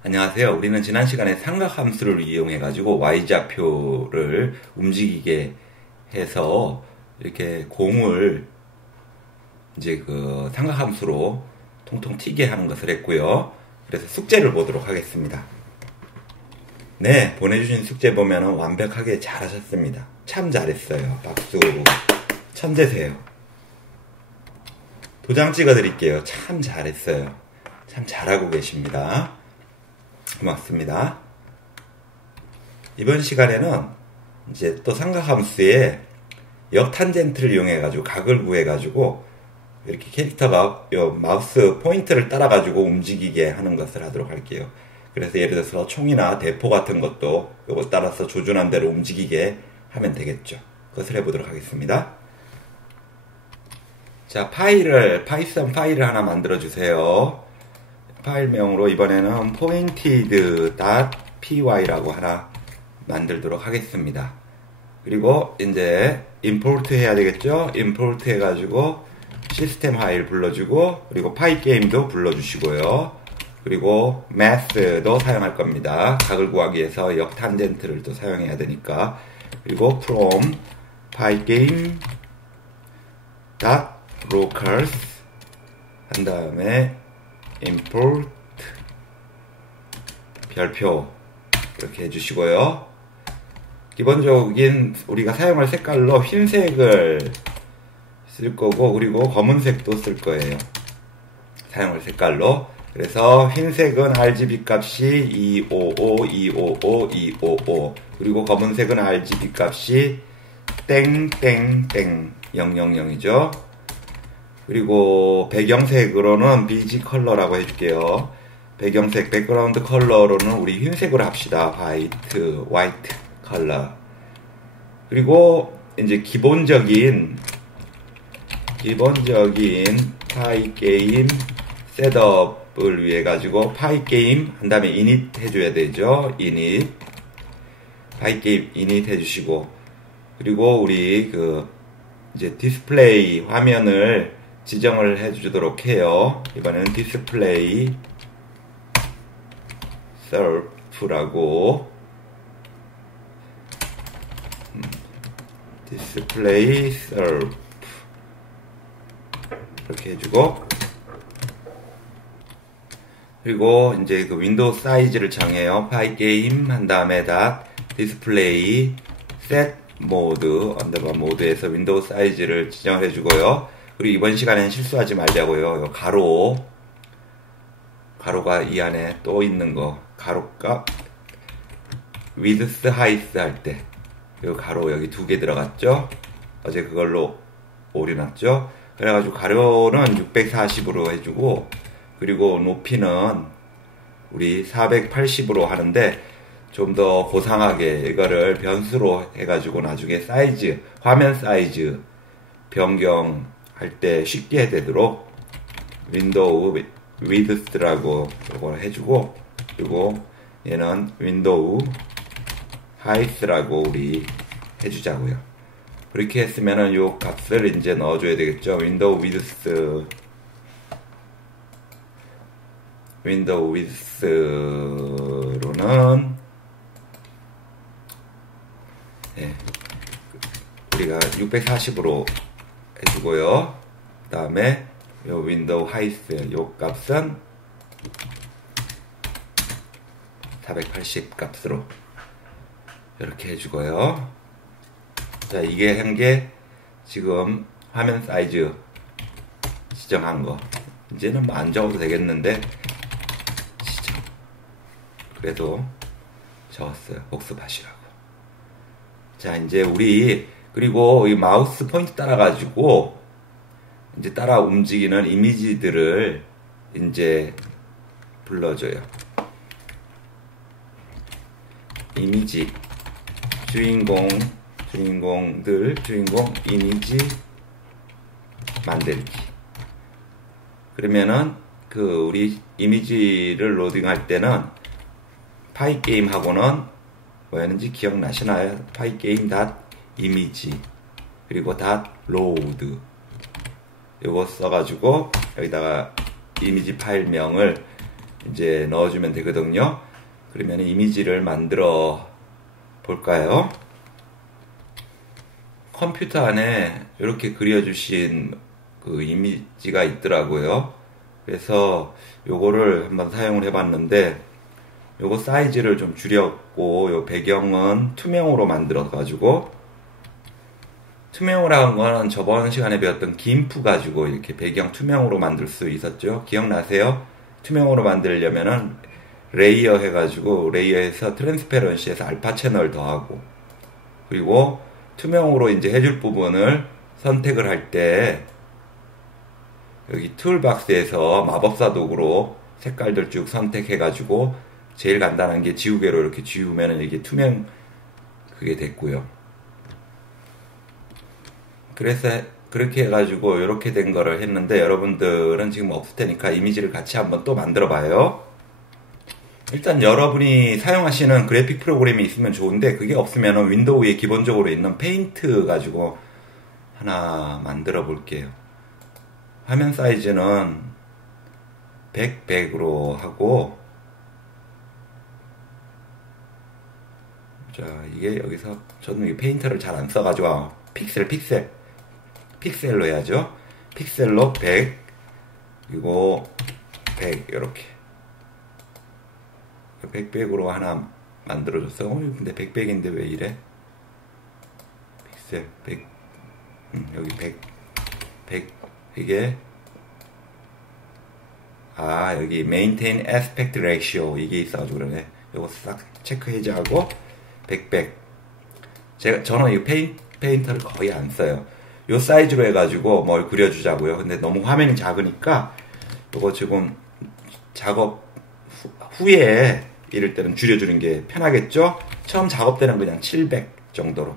안녕하세요. 우리는 지난 시간에 삼각함수를 이용해 가지고 y좌표를 움직이게 해서 이렇게 공을 이제 그 삼각함수로 통통 튀게 하는 것을 했고요. 그래서 숙제를 보도록 하겠습니다. 네, 보내주신 숙제 보면은 완벽하게 잘하셨습니다. 참 잘했어요. 박수. 천재세요. 도장 찍어 드릴게요. 참 잘했어요. 참 잘하고 계십니다. 고맙습니다. 이번 시간에는 이제 또 삼각함수의 역탄젠트를 이용해가지고 각을 구해가지고 이렇게 캐릭터가 요 마우스 포인트를 따라가지고 움직이게 하는 것을 하도록 할게요. 그래서 예를 들어서 총이나 대포 같은 것도 요거 따라서 조준한 대로 움직이게 하면 되겠죠. 그것을 해보도록 하겠습니다. 자, 파이썬 파일을 하나 만들어 주세요. 파일명으로 이번에는 pointed.py라고 하나 만들도록 하겠습니다. 그리고 이제 import 해야 되겠죠? import 해가지고 시스템 파일 불러주고, 그리고 파이게임도 불러주시고요. 그리고 math도 사용할 겁니다. 각을 구하기 위해서 역탄젠트를 또 사용해야 되니까. 그리고 from pygame.locals 한 다음에 import 별표 이렇게 해주시고요. 기본적인 우리가 사용할 색깔로 흰색을 쓸 거고, 그리고 검은색도 쓸 거예요. 사용할 색깔로. 그래서 흰색은 RGB 값이 255, 255, 255. 그리고 검은색은 RGB 값이 땡땡땡 000이죠. 그리고 배경색으로는 BG 컬러라고 해줄게요. 배경색, 백그라운드 컬러로는 우리 흰색으로 합시다. 화이트 컬러. 그리고 이제 기본적인 파이게임 셋업을 위해 가지고 파이게임 한 다음에 init 해줘야 되죠. init. 파이게임 init 해주시고, 그리고 우리 이제 디스플레이 화면을 지정을 해주도록 해요. 이번에는 디스플레이 surf라고 디스플레이 surf 이렇게 해주고, 그리고 이제 그 윈도우 사이즈를 정해요. 파이게임 한 다음에 디스플레이 set mode 언더바 모드에서 윈도우 사이즈를 지정을 해주고요. 그리고 이번 시간에는 실수하지 말자고요. 요 가로가 이 안에 또 있는 거, 가로가 width height 할 때 요 가로 여기 2개 들어갔죠. 어제 그걸로 오려놨죠. 그래가지고 가로는 640으로 해주고, 그리고 높이는 우리 480으로 하는데, 좀 더 고상하게 이거를 변수로 해가지고 나중에 사이즈, 화면 사이즈 변경할 때 쉽게 되도록 윈도우 width라고 이걸 해주고, 그리고 얘는 윈도우 height라고 우리 해주자고요. 그렇게 했으면은 요 값을 이제 넣어줘야 되겠죠. 윈도우 width로는 우리가 640으로 해주고요. 그 다음에 요 윈도우 하이트 요 값은 480 값으로 이렇게 해주고요. 자, 이게 한 게 지금 화면 사이즈 지정한 거. 이제는 뭐 안 적어도 되겠는데, 그래도 적었어요. 복습하시라고. 자, 이제 그리고 이 마우스 포인트 따라가지고 이제 따라 움직이는 이미지들을 이제 불러줘요. 이미지 주인공 이미지 만들기. 그러면은 우리 이미지를 로딩할 때는 파이게임하고는 뭐였는지 기억나시나요? 파이게임.image 그리고 .load 요거 써가지고 여기다가 이미지 파일명을 이제 넣어주면 되거든요. 그러면 이미지를 만들어 볼까요? 컴퓨터 안에 이렇게 그려주신 그 이미지가 있더라고요. 그래서 요거를 한번 사용을 해봤는데, 요거 사이즈를 좀 줄였고, 요 배경은 투명으로 만들어가지고, 투명으로 한 거는 저번 시간에 배웠던 김프 가지고 이렇게 배경 투명으로 만들 수 있었죠. 기억나세요? 투명으로 만들려면은 레이어 해가지고, 레이어에서 트랜스페런시에서 알파 채널 더하고, 그리고 투명으로 이제 해줄 부분을 선택을 할 때, 여기 툴박스에서 마법사 도구로 색깔들 쭉 선택해가지고, 제일 간단한 게 지우개로 이렇게 지우면은 이게 투명, 그게 됐고요. 그래서 그렇게 해가지고 이렇게 된 거를 했는데, 여러분들은 지금 없을 테니까 이미지를 같이 한번 또 만들어 봐요. 일단 여러분이 사용하시는 그래픽 프로그램이 있으면 좋은데, 그게 없으면 윈도우에 기본적으로 있는 페인트 가지고 하나 만들어 볼게요. 화면 사이즈는 100으로 하고, 자, 이게 여기서 저는 이 페인터를 잘 안 써가지고 픽셀로 해야죠. 픽셀로 100, 그리고 100 이렇게 100으로 하나 만들어줬어요. 근데 100인데 왜 이래? 픽셀 100, 여기 100 이게, 여기 maintain aspect ratio 이게 있어가지고 그러네. 요거 싹 체크 해제하고 100. 저는 이 페인터를 거의 안 써요. 요 사이즈로 해가지고 뭘 그려주자고요. 근데 너무 화면이 작으니까 요거 지금 작업 후에 이럴 때는 줄여주는 게 편하겠죠? 처음 작업 때는 그냥 700 정도로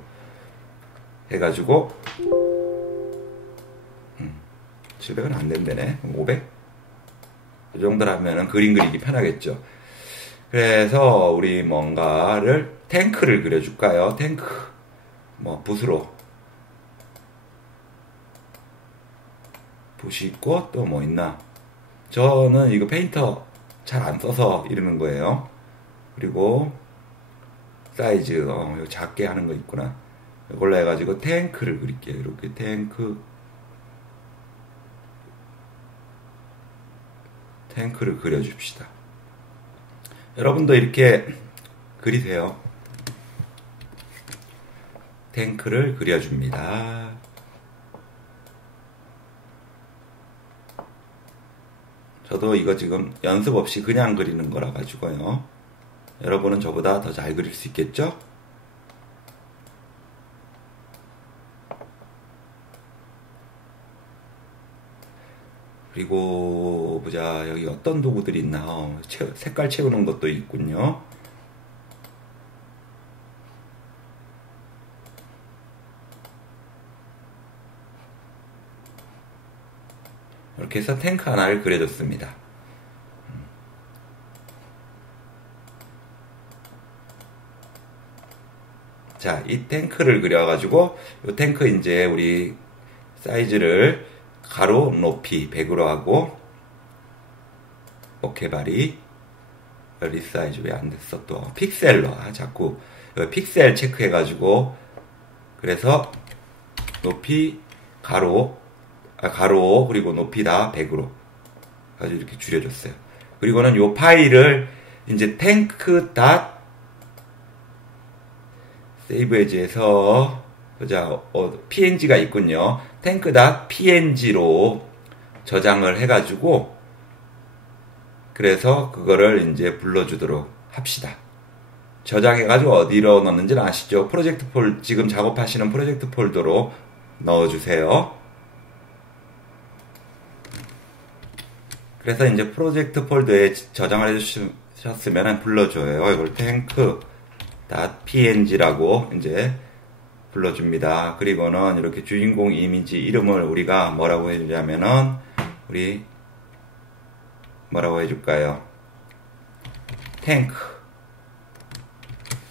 해가지고 700은 안 된다네. 500? 이 정도로 하면은 그림 그리기 편하겠죠. 그래서 우리 뭔가를 탱크를 그려줄까요? 탱크 붓으로 붓이 있고 또 뭐 있나? 저는 이거 페인터 잘 안 써서 이러는 거예요. 그리고 사이즈 이거 작게 하는 거 있구나. 이걸로 해가지고 탱크를 그릴게요. 이렇게 탱크를 그려줍시다. 여러분도 이렇게 그리세요. 탱크를 그려줍니다. 저도 이거 지금 연습 없이 그냥 그리는 거라 가지고요. 여러분은 저보다 더 잘 그릴 수 있겠죠? 그리고 보자, 여기 어떤 도구들이 있나. 색깔 채우는 것도 있군요. 이렇게 해서 탱크 하나를 그려줬습니다. 자, 이 탱크를 그려가지고 이 탱크 이제 우리 사이즈를 가로 높이 100으로 하고, 오케바리 리사이즈 왜 안 됐어? 또 픽셀로 자꾸 픽셀 체크해가지고, 그래서 높이 가로 그리고 높이 다 100으로 가지고 이렇게 줄여줬어요. 그리고는 요 파일을 이제 탱크 닷 세이브 에즈에서 보자, png가 있군요. 탱크 닷 png로 저장을 해가지고, 그래서 그거를 이제 불러주도록 합시다. 저장해가지고 어디로 넣는지는 아시죠? 프로젝트 지금 작업하시는 프로젝트 폴더로 넣어주세요. 그래서 이제 프로젝트 폴더에 저장을 해주셨으면 불러줘요. 이걸 탱크.png라고 이제 불러줍니다. 그리고는 이렇게 주인공 이미지 이름을 우리가 뭐라고 해주냐면은, 우리 뭐라고 해줄까요? 탱크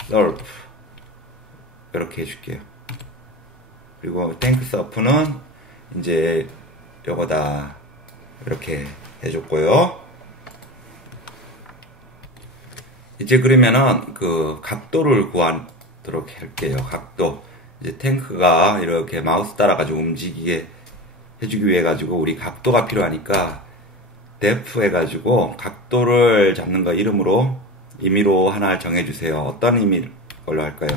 서프 이렇게 해줄게요. 그리고 탱크 서프는 이제 요거다 이렇게 해줬고요. 이제 그러면은 그 각도를 구하도록 할게요. 각도. 이제 탱크가 이렇게 마우스 따라가지고 움직이게 해주기 위해 가지고 우리 각도가 필요하니까 depth 해가지고 각도를 잡는 거 이름으로 임의로 하나 정해주세요. 어떤 의미 걸로 할까요?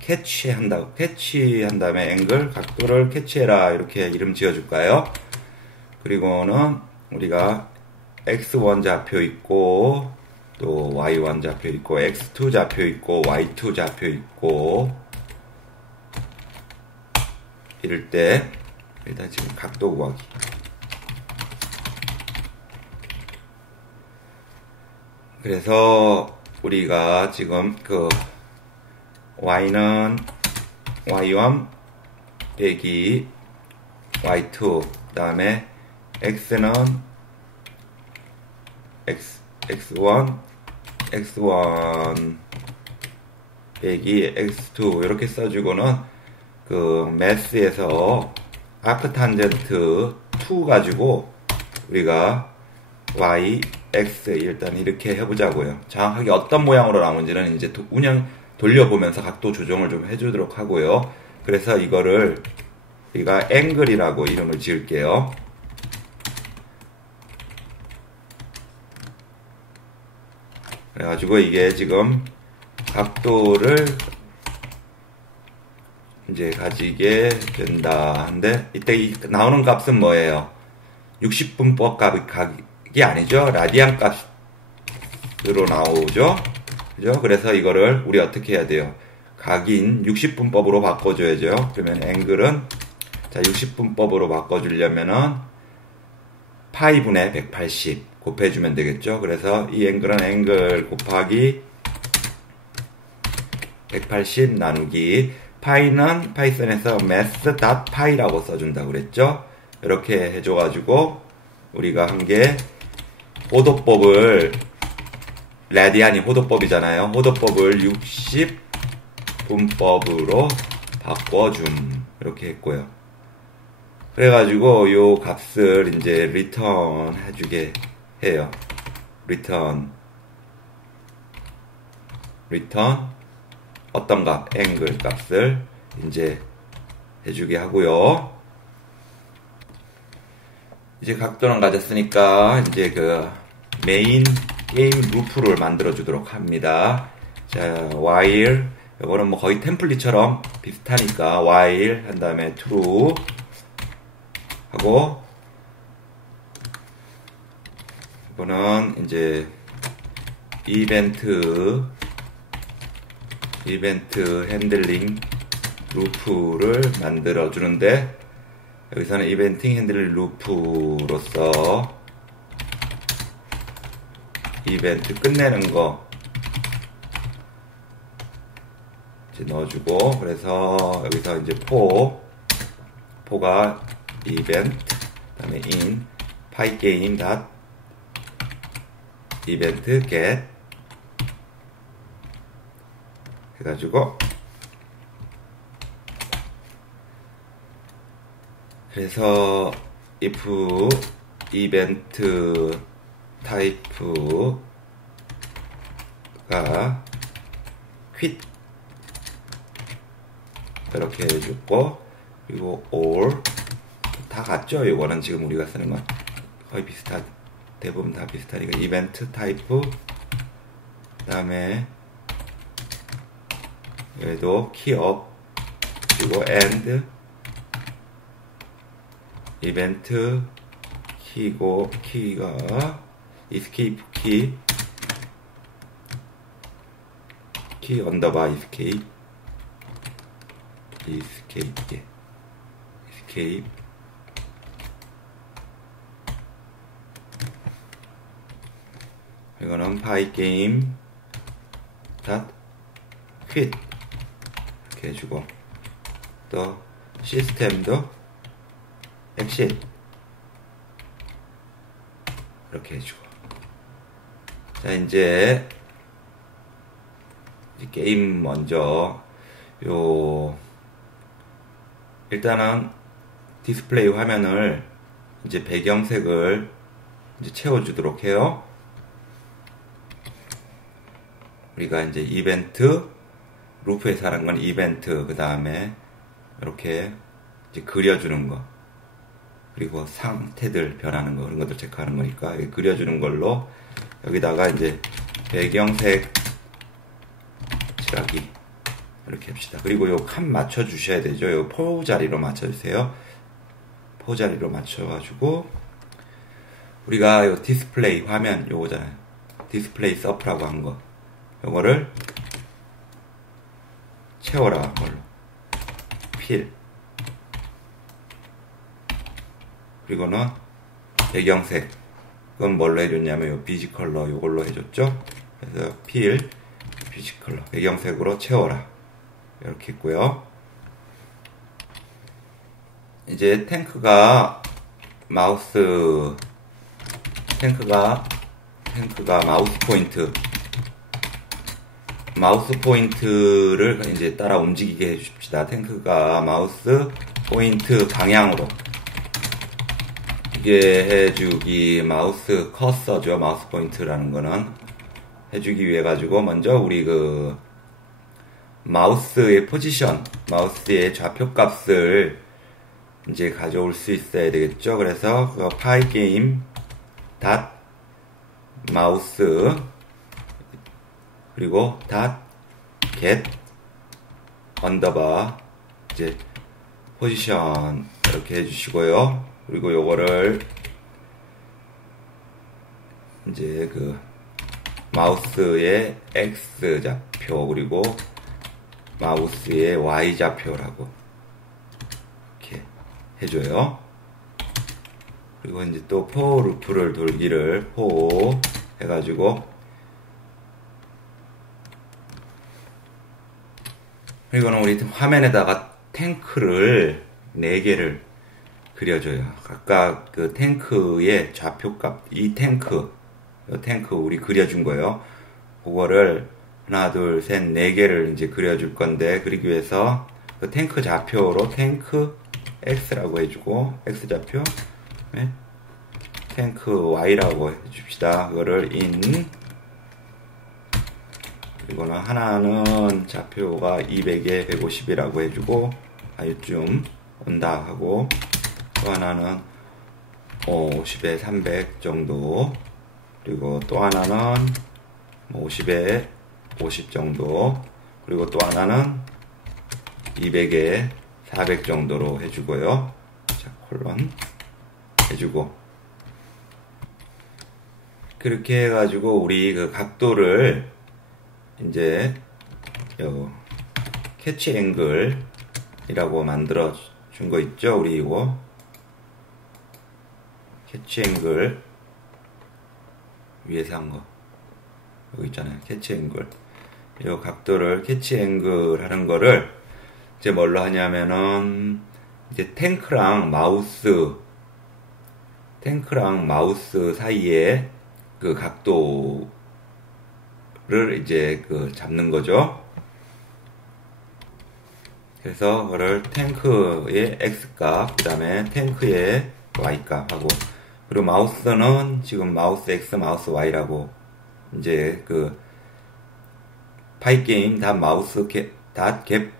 캐치한다고 캐치한 다음에 앵글 각도를 캐치해라 이렇게 이름 지어줄까요? 그리고는 우리가 x1 좌표 있고 또 y1 좌표 있고 x2 좌표 있고 y2 좌표 있고 이럴 때 일단 지금 각도 구하기. 그래서 우리가 지금 그 y는 y1 빼기 y2 그 다음에 x는 x1 빼기 x2 이렇게 써주고는 그 매스에서 아크탄젠트 2 가지고 우리가 y, x 일단 이렇게 해보자고요. 정확하게 어떤 모양으로 나오는지는 이제 운영 돌려보면서 각도 조정을 좀 해주도록 하고요. 그래서 이거를 우리가 앵글이라고 이름을 지을게요. 그래가지고 이게 지금 각도를 이제 가지게 된다. 근데 이때 나오는 값은 뭐예요? 60분법 각이 아니죠. 라디안 값으로 나오죠. 그죠? 그래서 이거를 우리 어떻게 해야 돼요? 각인 60분법으로 바꿔줘야죠. 그러면 앵글은 자 60분법으로 바꿔주려면은 파이분의 180 곱해주면 되겠죠. 그래서 이 앵글은 앵글 곱하기 180 나누기 파이는 파이썬에서 math.py라고 써준다고 그랬죠. 이렇게 해줘가지고 우리가 한 게 호도법을 라디안이 호도법이잖아요. 호도법을 60분법으로 바꿔줌 이렇게 했고요. 그래가지고 요 값을 이제 리턴 해주게 해요. 리턴 어떤 값 앵글 값을 이제 해주게 하고요. 이제 각도는 가졌으니까 이제 그 메인 게임 루프를 만들어 주도록 합니다. 자, while 이거는 뭐 거의 템플릿처럼 비슷하니까 while 한 다음에 true 하고 이거는 이제 이벤트 핸들링 루프를 만들어 주는데 여기서는 이벤트 핸들링 루프로서 이벤트 끝내는 거 이제 넣어주고 그래서 여기서 이제 포가 이벤트 그다음에 in pygame 이벤트 get 해가지고 그래서 if 이벤트 타입가 quit 이렇게 해줬고 그리고 all 다 같죠. 이거는 지금 우리가 쓰는 건 거의 대부분 다 비슷하니까 이벤트 타입 그 다음에 여기도 키업 그리고 and 이벤트 키가 escape 키 언더바 escape 이거는 pygame quit 이렇게 해주고 또 시스템도 exit 이렇게 해주고 자 이제 게임 먼저 일단은 디스플레이 화면을 이제 배경색을 이제 채워주도록 해요. 우리가 이제 이벤트, 루프에서 하는 건 이벤트, 그 다음에 이렇게 이제 그려주는 거, 그리고 상태들 변하는 거, 그런 것들 체크하는 거니까, 그려주는 걸로 여기다가 이제 배경색 칠하기 이렇게 합시다. 그리고 요 칸 맞춰 주셔야 되죠. 요 포 자리로 맞춰 주세요. 포 자리로 맞춰 가지고 우리가 요 디스플레이 화면 요거잖아요. 디스플레이 서프라고 한 거, 요거를 채워라 걸로 필. 그리고는 배경색, 그건 뭘로 해줬냐면 요 비지 컬러 요걸로 해줬죠. 그래서 필 비지 컬러 배경색으로 채워라 이렇게 있고요. 이제 탱크가 마우스 마우스 포인트를 이제 따라 움직이게 해줍시다. 탱크가 마우스 포인트 방향으로 이게 해주기, 마우스 커서죠. 마우스 포인트라는 거는 해주기 위해 가지고 먼저 우리 그 마우스의 포지션, 마우스의 좌표 값을 이제 가져올 수 있어야 되겠죠. 그래서 그 파이게임 닷 마우스 그리고 닷 get 언더바 이제 포지션 이렇게 해주시고요. 그리고 요거를 이제 그 마우스의 X 좌표 그리고 마우스의 Y 좌표라고 이렇게 해줘요. 그리고 이제 또 포 루프를 돌기를 포 해가지고, 그리고는 우리 화면에다가 탱크를 4개를 그려줘요. 각각 그 탱크의 좌표값, 이 탱크 우리 그려준 거예요. 그거를 하나, 둘, 셋, 4개를 이제 그려줄 건데, 그리기 위해서 그 탱크 좌표로 탱크 X라고 해주고, X 좌표, 네? 탱크 Y라고 해줍시다. 그거를 in, 그리고는 하나는 좌표가 200에 150이라고 해주고, 요쯤 온다 하고, 또 하나는 50에 300 정도, 그리고 또 하나는 50에 50 정도, 그리고 또 하나는 200에 400 정도로 해주고요. 자, 콜론 해주고, 그렇게 해가지고 우리 그 각도를 이제 요 캐치 앵글이라고 만들어 준 거 있죠. 우리 이거 캐치 앵글 위에서 한 거 여기 있잖아요. 캐치 앵글, 이 각도를 캐치 앵글 하는 거를 이제 뭘로 하냐면은 이제 탱크랑 마우스 사이에 그 각도를 이제 그 잡는 거죠. 그래서 그거를 탱크의 X값, 그 다음에 탱크의 Y값 하고, 그리고 마우스는 지금 마우스 X, 마우스 Y라고 이제 그 파이게임 닷 마우스 닷 갭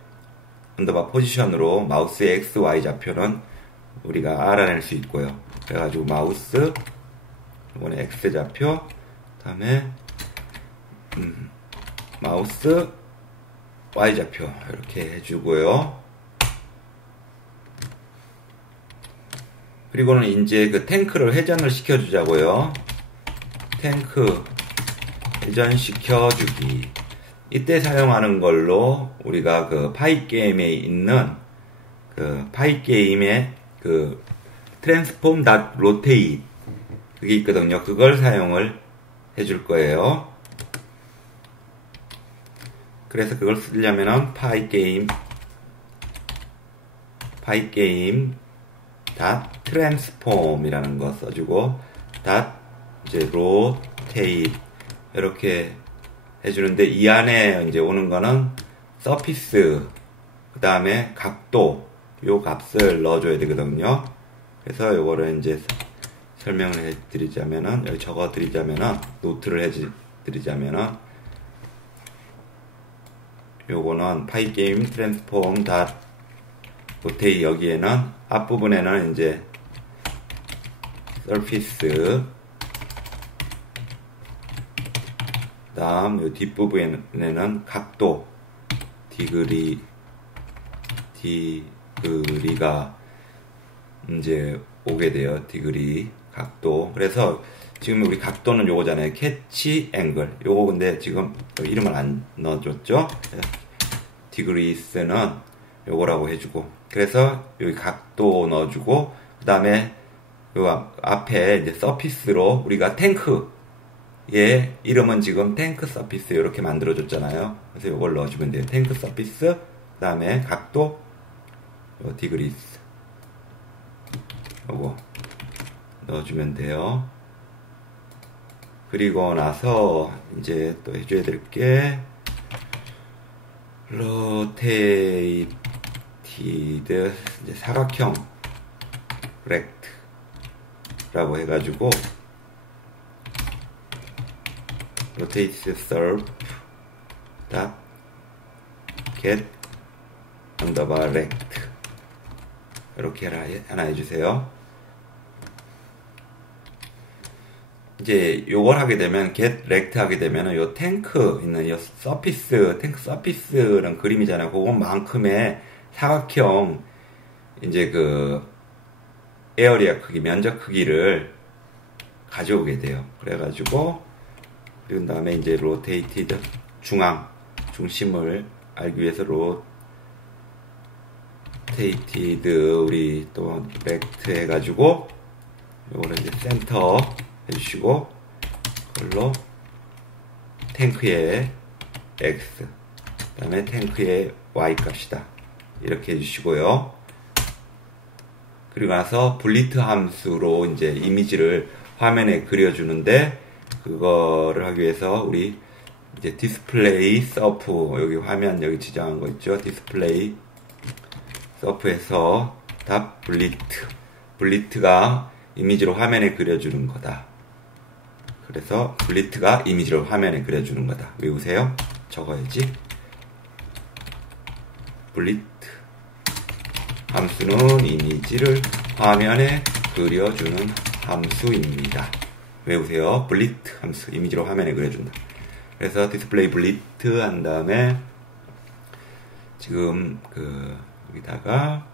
언더바 포지션으로 마우스의 X, Y 좌표는 우리가 알아낼 수 있고요. 그래가지고 마우스 이번에 X 좌표, 그 다음에 마우스 Y 좌표 이렇게 해주고요. 그리고는 이제 그 탱크를 회전을 시켜주자고요. 탱크 회전시켜주기. 이때 사용하는 걸로 우리가 그 파이게임에 있는 그 파이게임의 그 트랜스폼 닷 로테이트 그게 있거든요. 그걸 사용을 해줄 거예요. 그래서 그걸 쓰려면은 파이게임 닷 트랜스폼이라는 거 써주고 닷 이제 로테이트 이렇게 해주는데, 이 안에 이제 오는 거는 서피스 그 다음에 각도 요 값을 넣어줘야 되거든요. 그래서 요거를 이제 설명을 해드리자면은, 여기 적어드리자면은, 노트를 해드리자면은, 요거는 파이게임 트랜스폼 닷 로테이 여기에는 앞부분에는 이제 서피스 다음 요 뒷부분에는 각도 디그리가 이제 오게 돼요. 디그리 각도. 그래서 지금 우리 각도는 요거잖아요. 캐치 앵글. 요거 근데 지금 이름을 안 넣어줬죠. 디그리스는 요거라고 해주고. 그래서 여기 각도 넣어주고 그 다음에 요 앞에 이제 서피스로 우리가 탱크의 이름은 지금 탱크 서피스 이렇게 만들어줬잖아요. 그래서 요걸 넣어주면 돼요. 탱크 서피스 그 다음에 각도 요 디그리스 요거 넣어주면 돼요. 그리고 나서 이제 또 해줘야 될 게 로테이티드 이제 사각형 렉트라고 해가지고 rotate surf dot get underbar rect 이렇게 하나 해주세요. 이제 요걸 하게 되면 get rect 하게 되면은 요 탱크 있는 요 서피스 탱크 서피스라는 그림이잖아요. 그것만큼의 사각형 이제 그 에어리아 크기 면적 크기를 가져오게 돼요. 그래가지고 그리고 다음에 이제 로테이티드 중심을 알기 위해서 로테이티드 우리 또 렉트 해가지고 요거를 이제 센터 해주시고 그걸로 탱크의 X 그 다음에 탱크의 Y 값이다 이렇게 해주시고요. 그리고 나서 블리트 함수로 이제 이미지를 화면에 그려주는데 그거를 하기 위해서 우리 이제 디스플레이 서프 여기 화면 여기 지정한 거 있죠. 디스플레이 서프에서 다 블리트가 이미지로 화면에 그려주는 거다. 그래서 블리트가 이미지로 화면에 그려주는 거다. 외우세요. 적어야지. 블리트 함수는 이미지를 화면에 그려주는 함수입니다. 외우세요. 블리트 함수 이미지로 화면에 그려준다. 그래서 디스플레이 블리트 한 다음에 지금 여기다가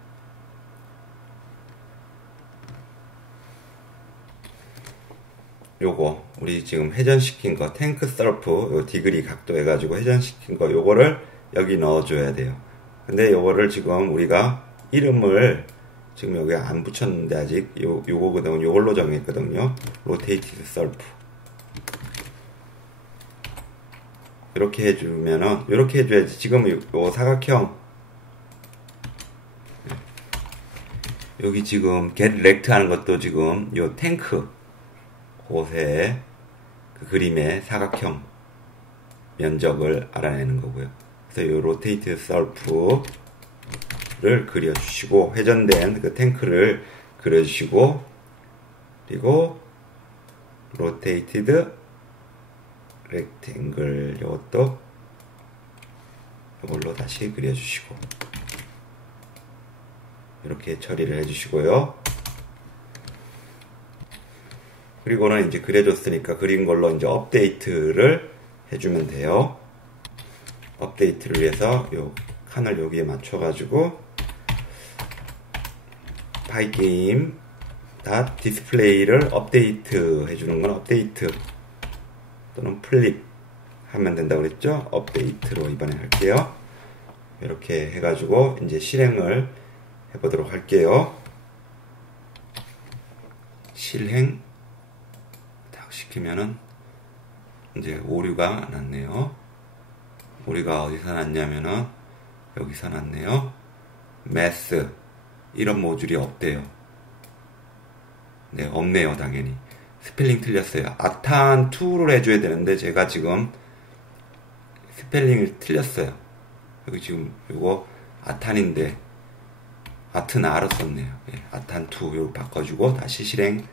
요거 우리 지금 회전시킨 거 탱크 서프 요 디그리 각도 해가지고 회전시킨 거 요거를 여기 넣어줘야 돼요. 근데 요거를 지금 우리가 이름을 지금 여기 안 붙였는데 아직 요거거든요. 요걸로 정했거든요. 로테이티드 서프 이렇게 해주면은 이렇게 해줘야지. 지금 요 사각형 여기 지금 get rect 하는 것도 지금 요 탱크 곳에 그 그림의 사각형 면적을 알아내는 거고요. 그래서 요 rotate surf를 그려주시고 회전된 그 탱크를 그려주시고 그리고 rotated rectangle 요것도 이걸로 다시 그려주시고 이렇게 처리를 해주시고요. 그리고는 이제 그려줬으니까 그린 걸로 이제 업데이트를 해주면 돼요. 업데이트를 위해서 요 칸을 여기에 맞춰가지고 파이게임 닷 디스플레이를 업데이트 해주는 건 업데이트 또는 플립 하면 된다고 그랬죠. 업데이트로 이번에 할게요. 이렇게 해가지고 이제 실행을 해보도록 할게요. 실행 딱 시키면은 이제 오류가 났네요. 오류가 어디서 났냐면은 여기서 났네요. 매스 이런 모듈이 없대요. 네, 없네요. 당연히 스펠링 틀렸어요. 아탄2를 해줘야 되는데 제가 지금 스펠링을 틀렸어요. 여기 지금 이거 아탄인데 아트는 알아 썼네요. 예, 아탄2 요거 바꿔주고 다시 실행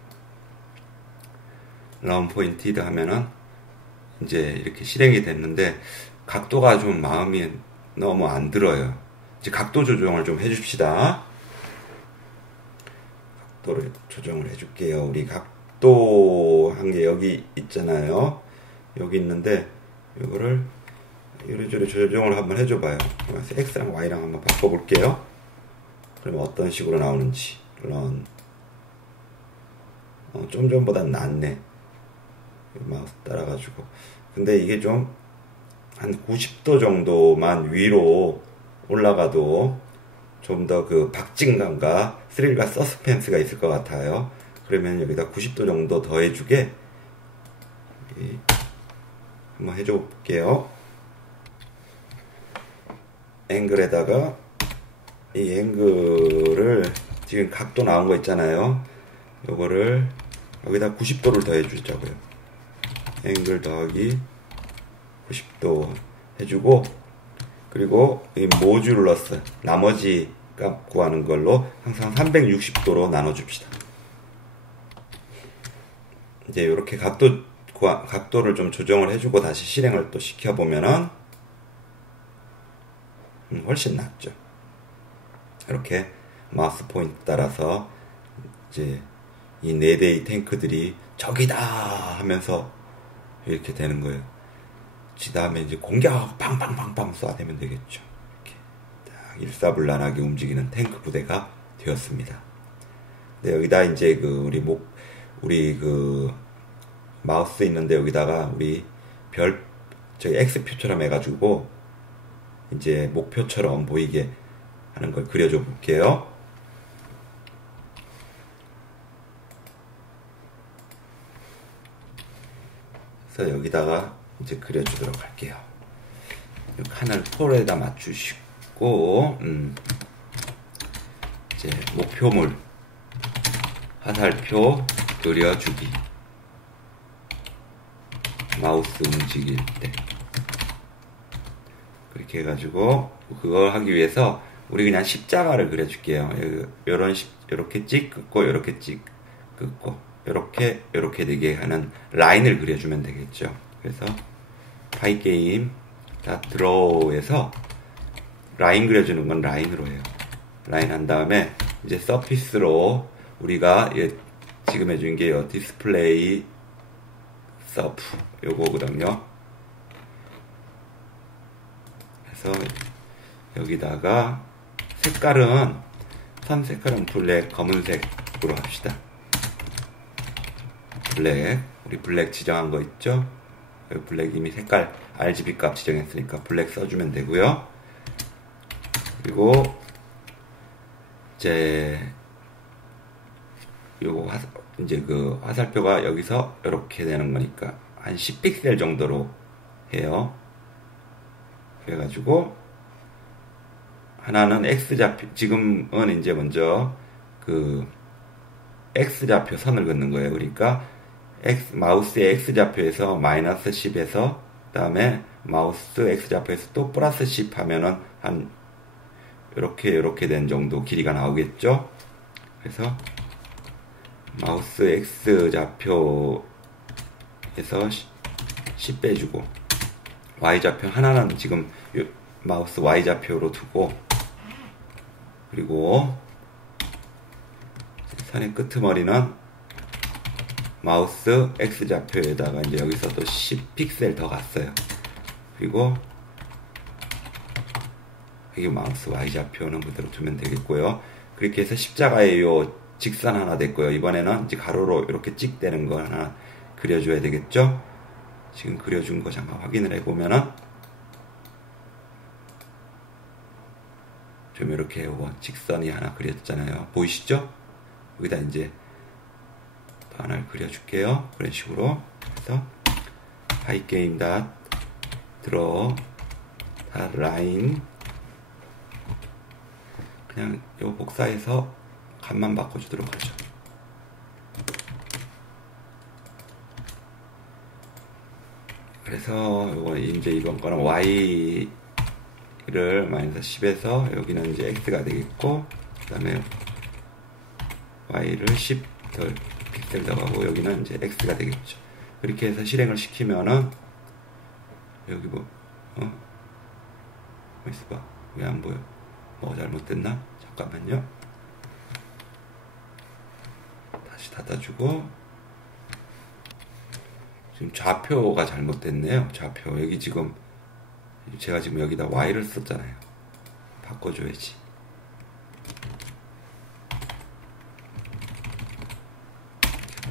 런 포인티드 하면은 이제 이렇게 실행이 됐는데 각도가 좀 마음에 너무 안 들어요. 이제 각도 조정을 좀 해줍시다. 각도를 조정을 해줄게요. 우리 각도 한 게 여기 있잖아요. 여기 있는데 이거를 이리저리 조정을 한번 해줘봐요. 그래서 X랑 Y랑 한번 바꿔볼게요. 그러면 어떤 식으로 나오는지. 물론 좀 전보단 낫네. 마우스 따라가지고. 근데 이게 좀 한 90도 정도만 위로 올라가도 좀 더 그 박진감과 스릴과 서스펜스가 있을 것 같아요. 그러면 여기다 90도 정도 더 해주게 한번 해줘 볼게요. 앵글에다가 이 앵글을 지금 각도 나온 거 있잖아요. 요거를 여기다 90도를 더 해주자고요. 앵글 더하기 90도 해주고, 그리고 이 모듈러스 나머지 값 구하는 걸로 항상 360도로 나눠줍시다. 이제 이렇게 각도를 좀 조정을 해주고 다시 실행을 또 시켜보면은 훨씬 낫죠. 이렇게 마우스 포인트 따라서 이제 이 4대의 탱크들이 적이다 하면서 이렇게 되는 거예요. 그 다음에 이제 공격하고 팡팡팡팡 쏴대면 되겠죠. 이렇게 딱 일사불란하게 움직이는 탱크 부대가 되었습니다. 근데 여기다 이제 우리 그 마우스 있는데 여기다가 우리 저기 X표처럼 해가지고 이제 목표처럼 보이게 하는 걸 그려줘 볼게요. 그래서 여기다가 이제 그려주도록 할게요. 칸을 폴에다 맞추시고, 이제 목표물, 화살표 그려주기. 마우스 움직일 때. 그렇게 해가지고, 그걸 하기 위해서, 우리 그냥 십자가를 그려줄게요. 요렇게 찍 긋고, 요렇게 찍 긋고, 요렇게 되게 하는 라인을 그려주면 되겠죠. 그래서, 파이게임, 드로우에서, 라인 그려주는 건 라인으로 해요. 라인 한 다음에, 이제 서피스로, 우리가 지금 해준 게 디스플레이 서프, 요거거든요. 그래서, 여기다가, 선 색깔은 블랙, 검은색으로 합시다. 블랙, 우리 블랙 지정한 거 있죠? 여기 블랙 이미 색깔 RGB 값 지정했으니까 블랙 써주면 되고요. 그리고 이제 요거 이제 그 화살표가 여기서 이렇게 되는 거니까 한 10픽셀 정도로 해요. 그래가지고 하나는 X좌표, 지금은 이제 먼저 그 X좌표 선을 긋는 거예요. 그러니까 마우스의 X좌표에서 마이너스 10에서 그 다음에 마우스 X좌표에서 또 플러스 10 하면은 한 요렇게 된 정도 길이가 나오겠죠. 그래서 마우스 X좌표에서 10 빼주고 Y좌표 하나는 지금 마우스 Y좌표로 두고, 그리고 선의 끄트머리는 마우스 X좌표에다가 이제 여기서 또 10픽셀 더 갔어요. 그리고 여기 마우스 Y좌표는 그대로 두면 되겠고요. 그렇게 해서 십자가에 요 직선 하나 됐고요. 이번에는 이제 가로로 이렇게 찍대는 거 하나 그려줘야 되겠죠. 지금 그려준 거 잠깐 확인을 해보면은 좀 이렇게 요거 직선이 하나 그려졌잖아요. 보이시죠? 여기다 이제 또 하나를 그려줄게요. 그런 식으로. 그래서 하이게임 드로 라인, 그냥 요 복사해서 값만 바꿔주도록 하죠. 그래서 요거 이제 이번 거는 Y를 마이너스 10에서 여기는 이제 X가 되겠고, 그 다음에 Y를 10 더 픽셀 더 가고 여기는 이제 X가 되겠죠. 그렇게 해서 실행을 시키면은 여기 있어봐. 왜 안 보여? 뭐가 잘못됐나? 잠깐만요. 다시 닫아주고. 지금 좌표가 잘못됐네요. 좌표. 여기 지금 제가 지금 여기다 Y를 썼잖아요. 바꿔줘야지.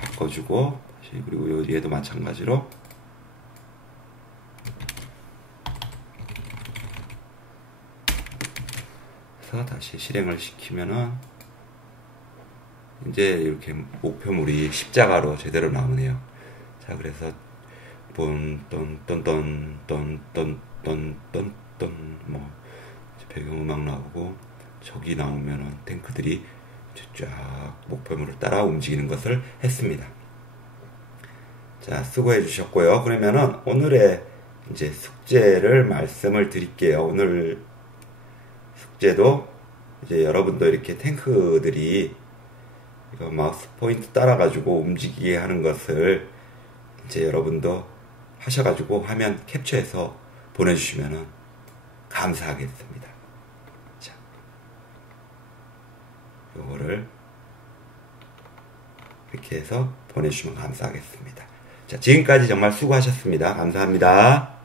바꿔주고 다시, 그리고 얘도 마찬가지로 해서 다시 실행을 시키면은 이제 이렇게 목표물이 십자가로 제대로 나오네요. 자, 그래서 똔똔똔똔똔똔똔똔 뭐 배경음악 나오고 저기 나오면은 탱크들이 쫙 목표물을 따라 움직이는 것을 했습니다. 자, 수고해 주셨고요. 그러면은 오늘의 이제 숙제를 말씀을 드릴게요. 오늘 숙제도 이제 여러분도 이렇게 탱크들이 이거 마우스 포인트 따라가지고 움직이게 하는 것을 이제 여러분도 하셔가지고 화면 캡처해서 보내주시면은 감사하겠습니다. 자, 요거를 이렇게 해서 보내주시면 감사하겠습니다. 자, 지금까지 정말 수고하셨습니다. 감사합니다.